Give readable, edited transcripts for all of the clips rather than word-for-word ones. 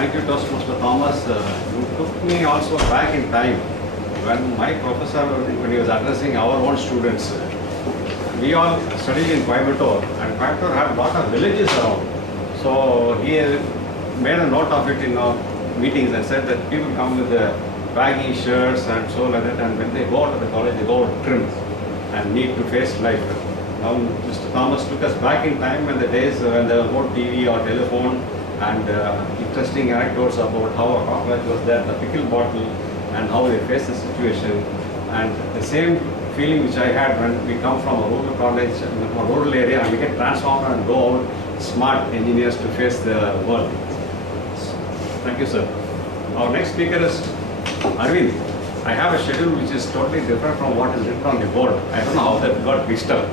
Thank you, Toastmaster Thomas. You took me also back in time when my professor, when he was addressing our own students. We all studied in Coimbatore, and Coimbatore had a lot of villages around. So he made a note of it in our meetings and said that people come with the baggy shirts and so like that, and when they go to the college, they go trimmed and need to face life. Now, Mr. Thomas took us back in time when the days when there was no TV or telephone, and interesting anecdotes about how a cockroach was there, the pickle bottle, and how they faced the situation. And the same feeling which I had when we come from a rural college, a rural area, and we get transformed and go out smart engineers to face the world. Thank you, sir. Our next speaker is Aravind. I have a schedule which is totally different from what is written on the board. I don't know how that got mixed up.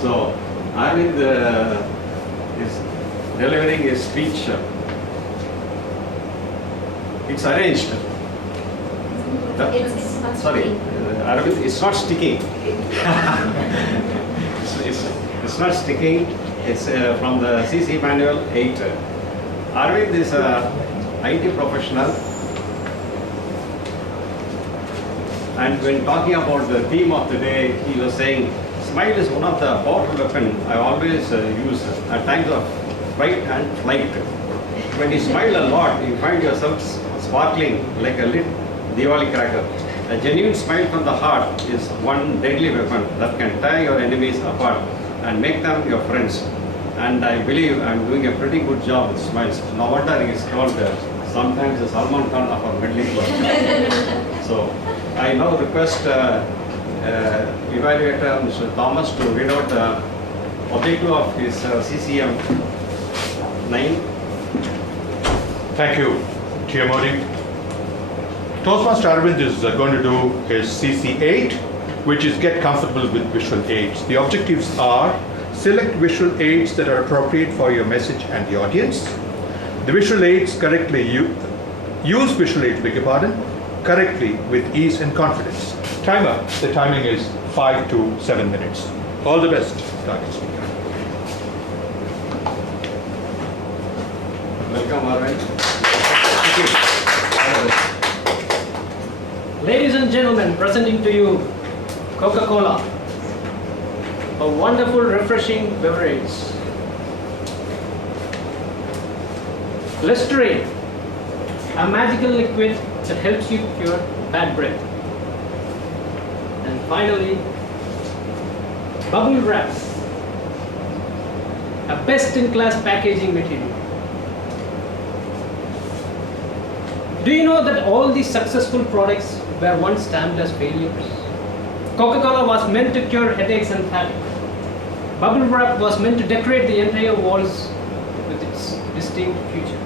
So Aravind is delivering a speech. It's arranged. It's not Sorry, Aravind, it's not sticking. it's not sticking. It's from the CC manual 8. Aravind is a IT professional, and when talking about the theme of the day, he was saying, smile is one of the powerful weapons I always use at times of fight and flight. When you smile a lot, you find yourself sparkling like a lit Diwali cracker. A genuine smile from the heart is one deadly weapon that can tear your enemies apart and make them your friends. And I believe I'm doing a pretty good job with smiles. No wonder he is called sometimes the Salman Khan of our Middle East. So I now request evaluator Mr. Thomas to read out the objective of his CCM 9. Thank you, Tia Modi. Toastmaster Aravind is going to do his CC8, which is get comfortable with visual aids. The objectives are: select visual aids that are appropriate for your message and the audience. The visual aids correctly use visual aids, beg your pardon, correctly with ease and confidence. Timer, the timing is 5 to 7 minutes. All the best, target speaker. Welcome, Aravind. Ladies and gentlemen, presenting to you Coca-Cola, a wonderful, refreshing beverage. Listerine, a magical liquid that helps you cure bad breath. And finally, bubble wrap, a best-in-class packaging material. Do you know that all these successful products were once stamped as failures? Coca-Cola was meant to cure headaches and fatigue. Bubble wrap was meant to decorate the entire walls with its distinct future.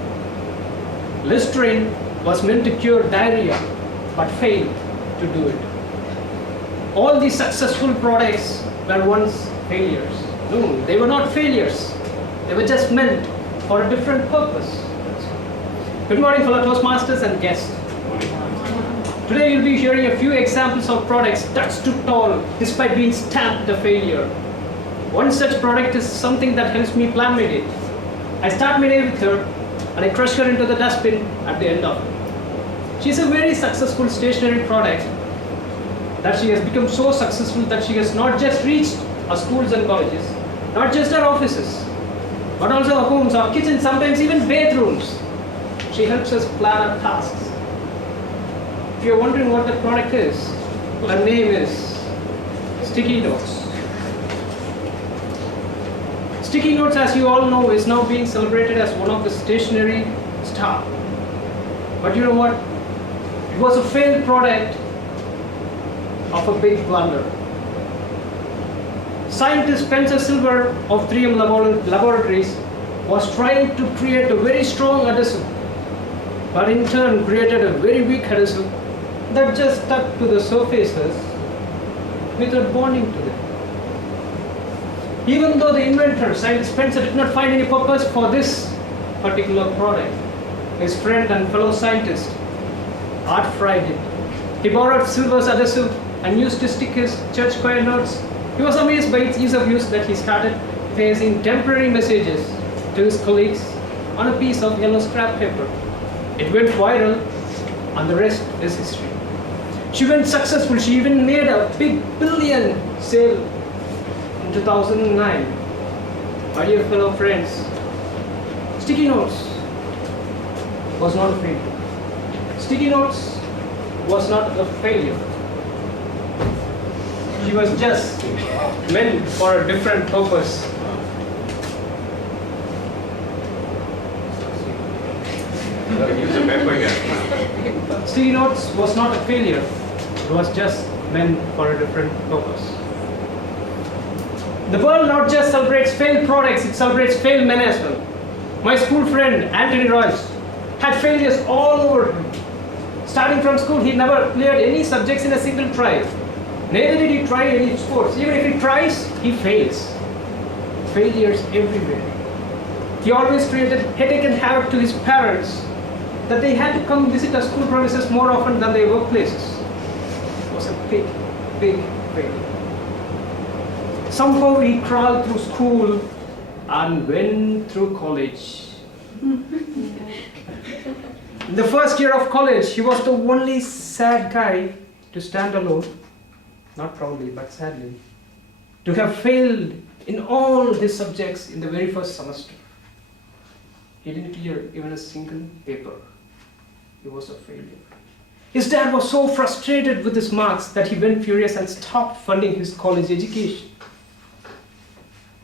Listerine was meant to cure diarrhea, but failed to do it. All these successful products were once failures. No, they were not failures. They were just meant for a different purpose. Good morning, fellow Toastmasters and guests. Today you'll be hearing a few examples of products that stood tall despite being stamped a failure. One such product is something that helps me plan my day. I start my day with her and I crush her into the dustbin at the end of it. She's a very successful stationery product that she has become so successful that she has not just reached our schools and colleges, not just our offices, but also our homes, our kitchens, sometimes even bathrooms. She helps us plan our tasks. If you're wondering what that product is, her name is Sticky Notes. Sticky Notes, as you all know, is now being celebrated as one of the stationery stars. But you know what? It was a failed product of a big blunder. Scientist Spencer Silver of 3M Laboratories was trying to create a very strong adhesive, but in turn created a very weak adhesive that just stuck to the surfaces without bonding to them. Even though the inventor, scientist Spencer, did not find any purpose for this particular product, his friend and fellow scientist, Art Fry did. He borrowed Silver's adhesive and used to stick his church choir notes. He was amazed by its ease of use that he started facing temporary messages to his colleagues on a piece of yellow scrap paper. It went viral, and the rest is history. She went successful. She even made a big billion sale in 2009. My dear fellow friends, sticky notes was not a failure. Sticky notes was not a failure. She was just meant for a different purpose. Use the paper here. Sticky notes was not a failure. It was just meant for a different purpose. The world not just celebrates failed products, it celebrates failed men as well. My school friend Anthony Royce had failures all over him. Starting from school, he never cleared any subjects in a single try. Neither did he try any sports. Even if he tries, he fails. Failures everywhere. He always created headache and havoc to his parents that they had to come visit our school premises more often than their workplaces. It was a big, big failure. Somehow he crawled through school and went through college. In the first year of college, he was the only sad guy to stand alone, not proudly but sadly, to have failed in all his subjects in the very first semester. He didn't clear even a single paper. He was a failure. His dad was so frustrated with his marks that he went furious and stopped funding his college education.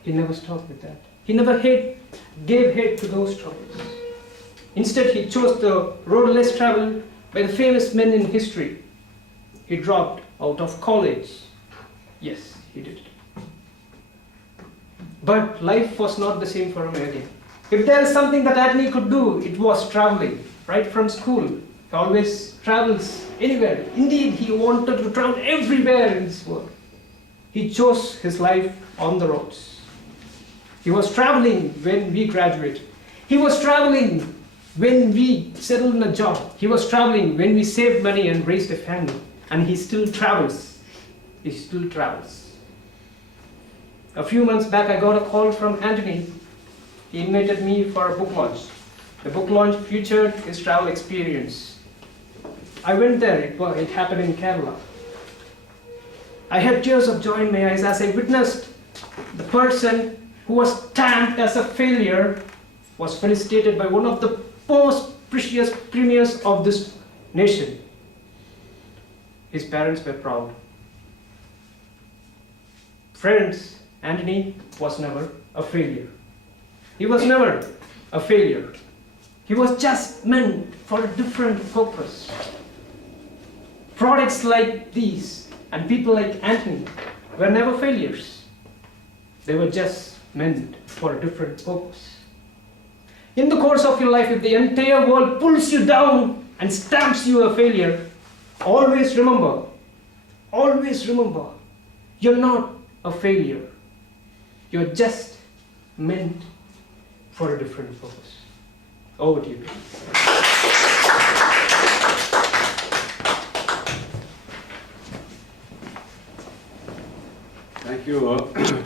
He never stopped with that. He never gave heed to those troubles. Instead, he chose the road less traveled by the famous men in history. He dropped out of college. Yes, he did. But life was not the same for him again. If there is something that Anthony could do, it was traveling. Right from school, he always travels anywhere. Indeed, he wanted to travel everywhere in this world. He chose his life on the roads. He was traveling when we graduated. He was traveling when we settled in a job. He was traveling when we saved money and raised a family. And he still travels. He still travels. A few months back, I got a call from Anthony. He invited me for a book launch. The book launch featured his travel experience. I went there. It happened in Kerala. I had tears of joy in my eyes as I witnessed the person who was stamped as a failure was felicitated by one of the most precious premiers of this nation. His parents were proud. Friends, Anthony was never a failure. He was never a failure. He was just meant for a different purpose. Products like these and people like Anthony were never failures. They were just meant for a different purpose. In the course of your life, if the entire world pulls you down and stamps you a failure, always remember, you're not a failure. You're just meant for a different purpose. Over to you. Thank you.